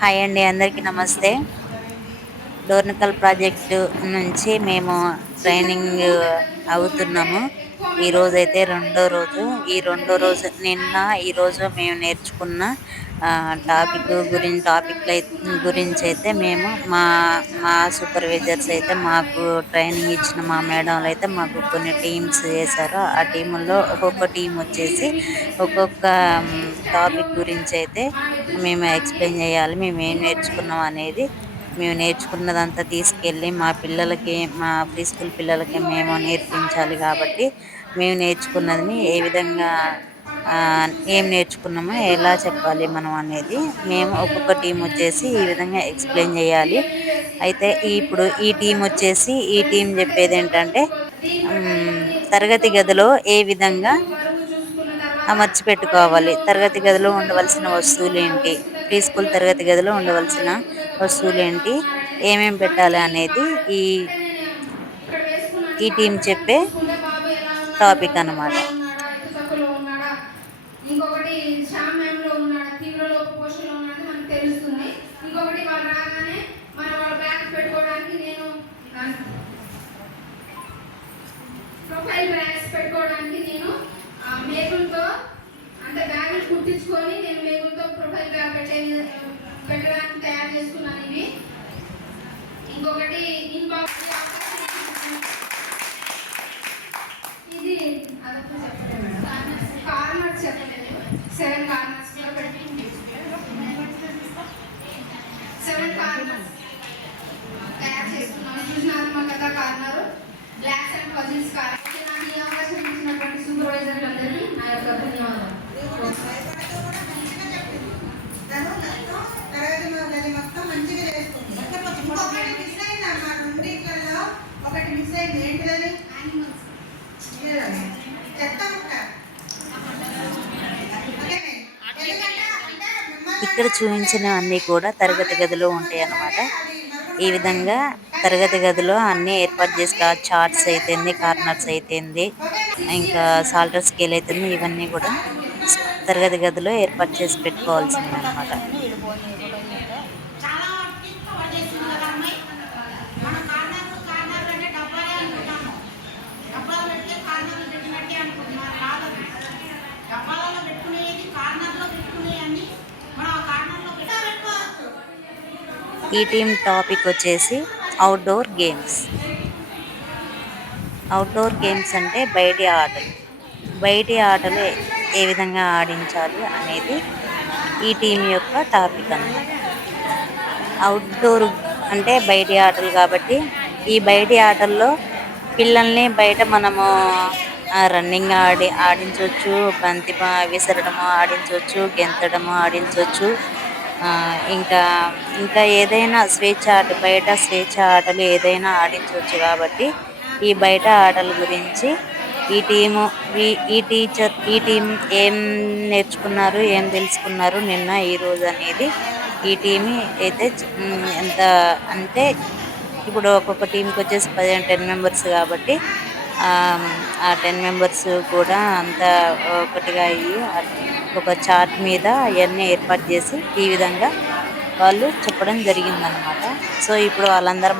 Hi అండి అందరికీ నమస్తే. డోర్నకల్ ప్రాజెక్టు నుంచి మేము ట్రైనింగ్ అవుతున్నాము. ఈ రోజు అయితే రెండో రోజు. ఈ రెండో రోజు నిన్న ఈరోజు మేము నేర్చుకున్న టాపిక్ గురించి టాపిక్ల గురించి అయితే మేము మా మా సూపర్వైజర్స్ అయితే మాకు ట్రైనింగ్ ఇచ్చిన మా మేడంలు అయితే మాకు కొన్ని టీమ్స్ చేశారు ఆ టీముల్లో ఒక్కొక్క టీం వచ్చేసి ఒక్కొక్క టాపిక్ గురించి అయితే మేము ఎక్స్ప్లెయిన్ చేయాలి మేము ఏం నేర్చుకున్నాం అనేది మేము నేర్చుకున్నదంతా తీసుకెళ్ళి మా పిల్లలకి మా ప్రీ స్కూల్ పిల్లలకి మేము నేర్పించాలి కాబట్టి మేము నేర్చుకున్నది ఏ విధంగా ఏం నేర్చుకున్నామో ఎలా చెప్పాలి మనం అనేది మేము ఒక్కొక్క టీం వచ్చేసి ఈ విధంగా ఎక్స్ప్లెయిన్ చేయాలి. అయితే ఇప్పుడు ఈ టీం వచ్చేసి ఈ టీం చెప్పేది ఏంటంటే తరగతి గదిలో ఏ విధంగా అమర్చి పెట్టుకోవాలి తరగతి గదిలో ఉండవలసిన వస్తువులు ఏంటి? ప్రీ స్కూల్ తరగతి గదిలో ఉండవలసిన వస్తువులు ఏంటి? ఏమేమి పెట్టాలి అనేది ఈ ఈ టీం చెప్పే టాపిక్ అన్నమాట. ఇంకొకటి శామ్యంలో ఉన్నాడు ఉన్నాడు మనకు తెలుస్తుంది. ఇంకొకటి వాళ్ళు రాగానే వాళ్ళ బ్యాగ్స్ పెట్టుకోవడానికి నేను ప్రొఫైల్ బ్యాగ్స్ పెట్టుకోవడానికి నేను మేకులతో అంటే బ్యాగులు కుట్టించుకొని నేను మేకులతో ప్రొఫైల్ బ్యాగ్ పెట్టే పెట్టడానికి తయారు చేసుకున్నాను ఇవి. ఇంకొకటి ఇన్బాక్స్ ఇది అదొక చెప్పలేదు కార్నర్స్ చెప్పలేదు. సెవెన్ కార్నర్స్లో పెట్టి సెవెన్ కార్నర్స్ తయారు చేసుకున్నాను. చూసినారు మా కదా corner. Blocks and puzzles corner ఇక్కడ చూపించినవన్నీ కూడా తరగతి గదిలో ఉంటాయి అన్నమాట. ఈ విధంగా తరగతి గదిలో అన్నీ ఏర్పాటు చేసుకో చార్ట్స్ అయితేంది కార్నర్స్ అయితేంది ఇంకా సాల్టర్ స్కేల్ అయితేంది ఇవన్నీ కూడా తరగతి గదిలో ఏర్పాటు చేసి పెట్టుకోవాల్సింది అనమాట ఈ టీం టాపిక్ వచ్చేసి అవుట్డోర్ గేమ్స్ అవుట్డోర్ గేమ్స్ అంటే బయటి ఆటలు. బయటి ఆటలు ఏ విధంగా ఆడించాలి అనేది ఈ టీం యొక్క టాపిక్ అన్నమాట. అవుట్డోర్ అంటే బయటి ఆటలు కాబట్టి ఈ బయటి ఆటల్లో పిల్లల్ని బయట మనము రన్నింగ్ ఆడి ఆడించవచ్చు బంతి విసరడము ఆడించవచ్చు గెంతడము ఆడించవచ్చు ఇంకా ఇంకా ఏదైనా స్వేచ్ఛ ఆట బయట స్వేచ్ఛ ఆటలు ఏదైనా ఆడించవచ్చు కాబట్టి ఈ బయట ఆటల గురించి ఈ టీము ఈ టీచర్ ఈ టీం ఏం నేర్చుకున్నారు ఏం తెలుసుకున్నారు నిన్న ఈరోజు అనేది ఈ టీం అయితే ఎంత అంటే ఇప్పుడు ఒక్కొక్క టీంకి వచ్చేసి పదిహేను టెన్ మెంబర్స్ కాబట్టి ఆ టెన్ మెంబర్స్ కూడా అంత ఒకటిగా అయ్యి ఒక చార్ట్ మీద అవన్నీ ఏర్పాటు చేసి ఈ విధంగా వాళ్ళు చెప్పడం జరిగిందనమాట సో ఇప్పుడు వాళ్ళందరూ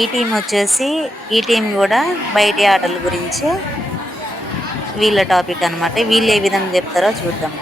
ఈ టీం వచ్చేసి ఈ టీం కూడా బయటి ఆటల గురించి వీళ్ళ టాపిక్ అనమాట వీళ్ళు ఏ విధంగా చెప్తారో చూద్దాం.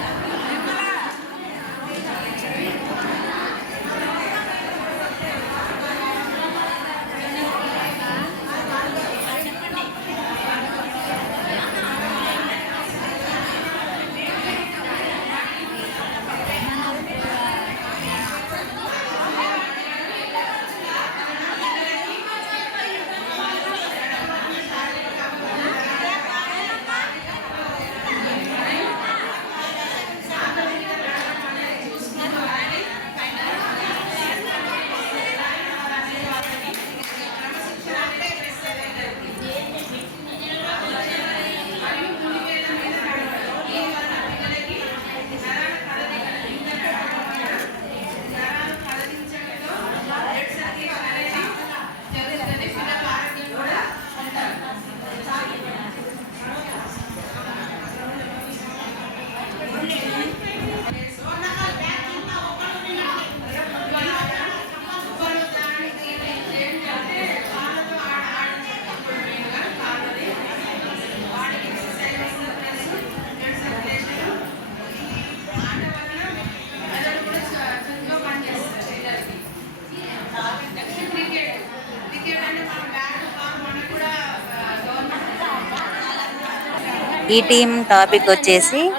ఈ టీం టాపిక్ వచ్చేసి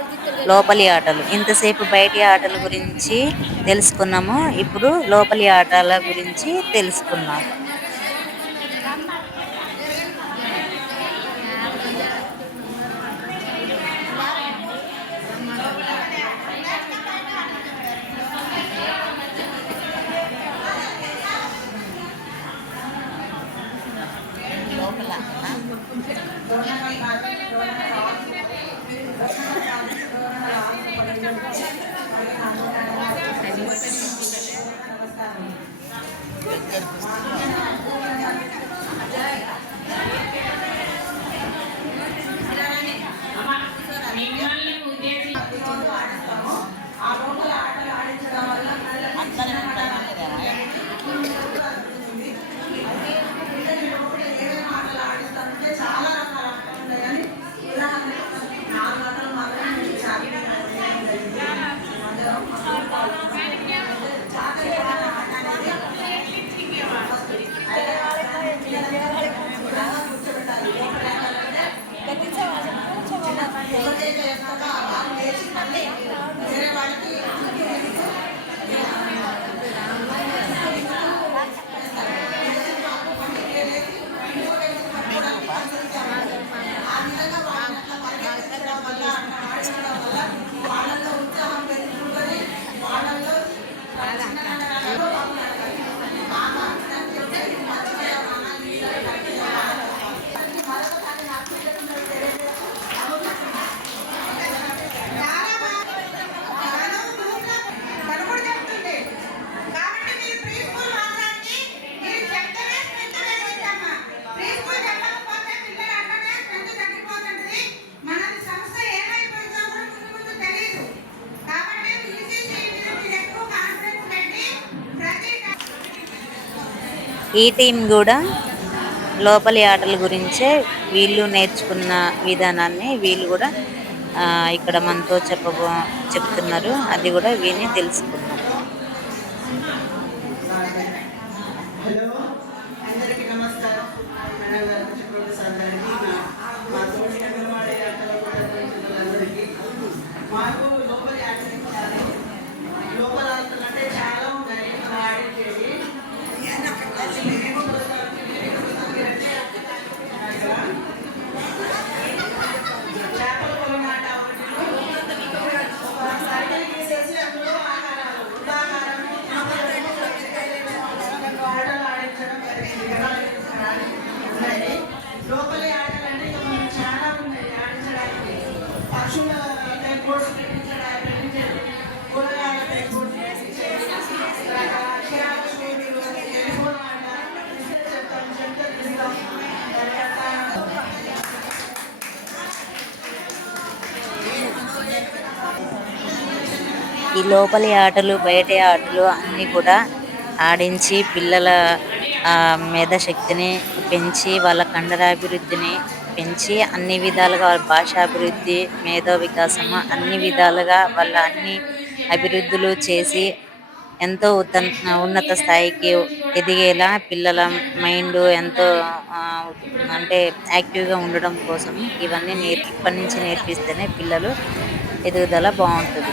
లోపలి ఆటలు. ఇంతసేపు బయటి ఆటల గురించి తెలుసుకున్నాము. ఇప్పుడు లోపలి ఆటల గురించి తెలుసుకున్నాము ఈ టీం కూడా లోపలి ఆటల గురించే వీళ్ళు నేర్చుకున్న విధానాన్ని వీళ్ళు కూడా ఆ, ఇక్కడ మనతో చెప్పబో చెప్తున్నారు. అది కూడా విని తెలుసుకున్నాం ఈ లోపలి ఆటలు బయట ఆటలు అన్నీ కూడా ఆడించి పిల్లల ఆ, మేధాశక్తిని పెంచి వాళ్ళ కండరాభివృద్ధిని పెంచి అన్ని విధాలుగా వాళ్ళ భాషాభివృద్ధి మేధో వికాసము అన్ని విధాలుగా వాళ్ళ అన్ని అభివృద్ధులు చేసి ఎంతో ఉత్తన్ ఉన్నత స్థాయికి ఎదిగేలా పిల్లల మైండ్ ఎంతో అంటే యాక్టివ్గా ఉండడం కోసం ఇవన్నీ నేర్పి ఇప్పటి నుంచి నేర్పిస్తేనే పిల్లలు ఎదుగుదల బాగుంటుంది.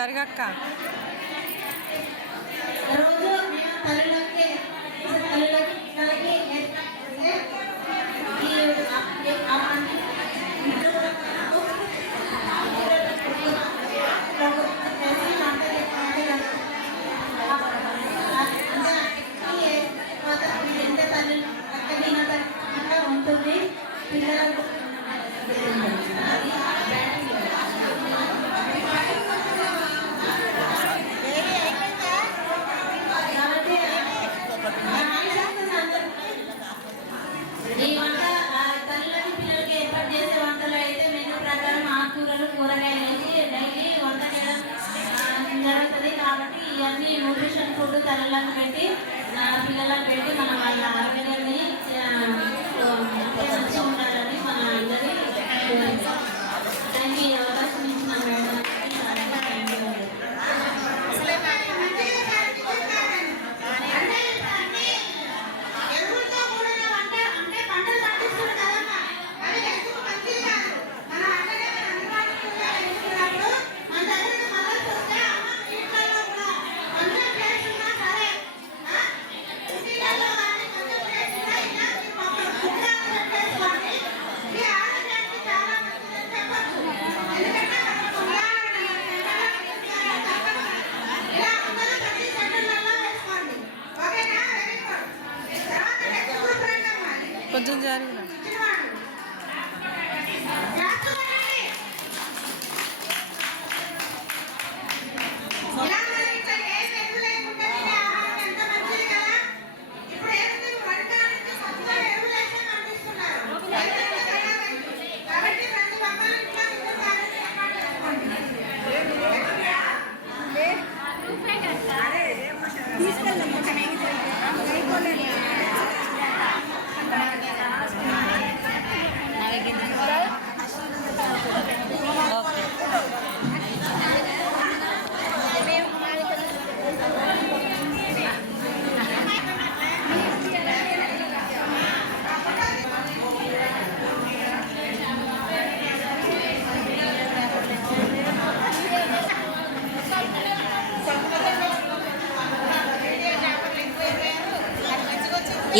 జరగక్క తలలకు పెట్టి నా పిల్లలకు పెట్టి మనం వాళ్ళ ఆరోగ్యం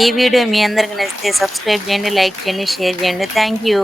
ఈ వీడియో మీ అందరికి నచ్చితే సబ్స్క్రైబ్ చేయండి లైక్ చేయండి షేర్ చేయండి. Thank you